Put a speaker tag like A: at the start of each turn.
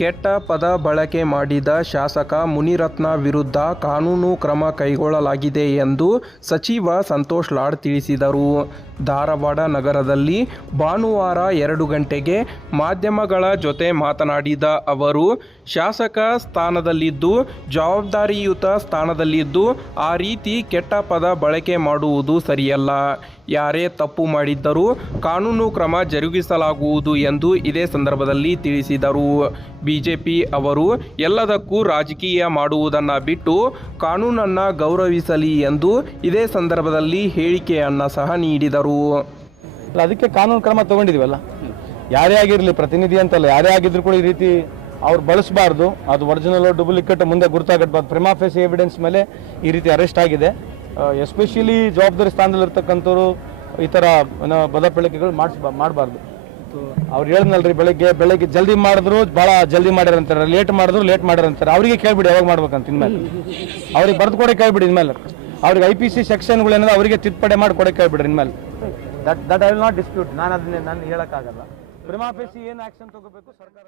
A: ಕೆಟ್ಟ ಪದ ಬಳಕೆ ಮಾಡಿದ ಶಾಸಕ ಮುನಿರತ್ನ ವಿರುದ್ಧ ಕಾನೂನು ಕ್ರಮ ಕೈಗೊಳ್ಳಲಾಗಿದೆ ಎಂದು ಸಚಿವ ಸಂತೋಷ್ ಲಾಡ್ ತಿಳಿಸಿದರು. ಧಾರವಾಡ ನಗರದಲ್ಲಿ ಭಾನುವಾರ ಎರಡು ಗಂಟೆಗೆ ಮಾಧ್ಯಮಗಳ ಜೊತೆ ಮಾತನಾಡಿದ ಅವರು, ಶಾಸಕ ಸ್ಥಾನದಲ್ಲಿದ್ದು, ಜವಾಬ್ದಾರಿಯುತ ಸ್ಥಾನದಲ್ಲಿದ್ದು ಆ ರೀತಿ ಕೆಟ್ಟ ಪದ ಬಳಕೆ ಮಾಡುವುದು ಸರಿಯಲ್ಲ. ಯಾರೇ ತಪ್ಪು ಮಾಡಿದ್ದರೂ ಕಾನೂನು ಕ್ರಮ ಜರುಗಿಸಲಾಗುವುದು ಎಂದು ಇದೇ ಸಂದರ್ಭದಲ್ಲಿ ತಿಳಿಸಿದರು. ಬಿಜೆಪಿ ಅವರು ಎಲ್ಲದಕ್ಕೂ ರಾಜಕೀಯ ಮಾಡುವುದನ್ನು ಬಿಟ್ಟು ಕಾನೂನನ್ನು ಗೌರವಿಸಲಿ ಎಂದು ಇದೇ ಸಂದರ್ಭದಲ್ಲಿ ಹೇಳಿಕೆಯನ್ನು ಸಹ ನೀಡಿದರು.
B: ಅದಕ್ಕೆ ಕಾನೂನು ಕ್ರಮ ತಗೊಂಡಿದೀವಲ್ಲ? ಯಾರೇ ಆಗಿರಲಿ, ಪ್ರತಿನಿಧಿ ಅಂತಲ್ಲ, ಯಾರೇ ಆಗಿದ್ರು ಕೂಡ ಈ ರೀತಿ ಅವ್ರು ಬಳಸಬಾರ್ದು. ಅದು ಒರಿಜಿನಲ್ ಡೂಪ್ಲಿಕೇಟ್ ಮುಂದೆ ಗುರುತಾಗಟ್ಬಾರ್ದು ಪ್ರಿಮಾಫೇಸ್ ಎವಿಡೆನ್ಸ್ ಮೇಲೆ ಈ ರೀತಿ ಅರೆಸ್ಟ್ ಆಗಿದೆ. ಎಸ್ಪೆಷಲಿ ಜವಾಬ್ದಾರಿ ಸ್ಥಾನದಲ್ಲಿರ್ತಕ್ಕಂಥವ್ರು ಈ ಥರ ಏನೋ ಬದ ಬೆಳಕಿಗಳು ಮಾಡಿಸ್, ಮಾಡಬಾರ್ದು. ಅವ್ರು ಹೇಳಿದ್ನಲ್ರಿ ಬೆಳಗ್ಗೆ ಬೆಳಗ್ಗೆ ಜಲ್ದಿ ಮಾಡಿದ್ರು ಬಹಳ ಜಲ್ದಿ ಮಾಡ್ಯಾರಂತಾರೆ ಲೇಟ್ ಮಾಡಿದ್ರು ಲೇಟ್ ಮಾಡ್ಯಾರಂತಾರೆ ಅವರಿಗೆ ಕೇಳ್ಬಿಡಿ ಯಾವಾಗ ಮಾಡ್ಬೇಕಂತ ಇನ್ಮೇಲೆ. ಅವ್ರಿಗೆ ಬರೆದು ಕೊಡೋಕೆ ಕೇಳ್ಬಿಡಿ ಇನ್ಮೇಲೆ. ಅವ್ರಿಗೆ ಐ ಪಿ ಸಿ ಸೆಕ್ಷನ್ಗಳು ಏನಾದ್ರು ಅವರಿಗೆ ತಿದ್ದುಪಡಿ ಮಾಡಿ ಕೊಡೋಕೆ ಕೇಳ್ಬಿಡ್ರಿ ಇನ್ಮೇಲೆ. That that I will not dispute ನಾನು ಅದನ್ನೇ ನಾನು ಹೇಳೋಕ್ಕಾಗಲ್ಲ. ಪ್ರಿಮಾಫೇಸಿ ಏನು ಆಕ್ಷನ್ ತಗೋಬೇಕು ಸರ್ಕಾರ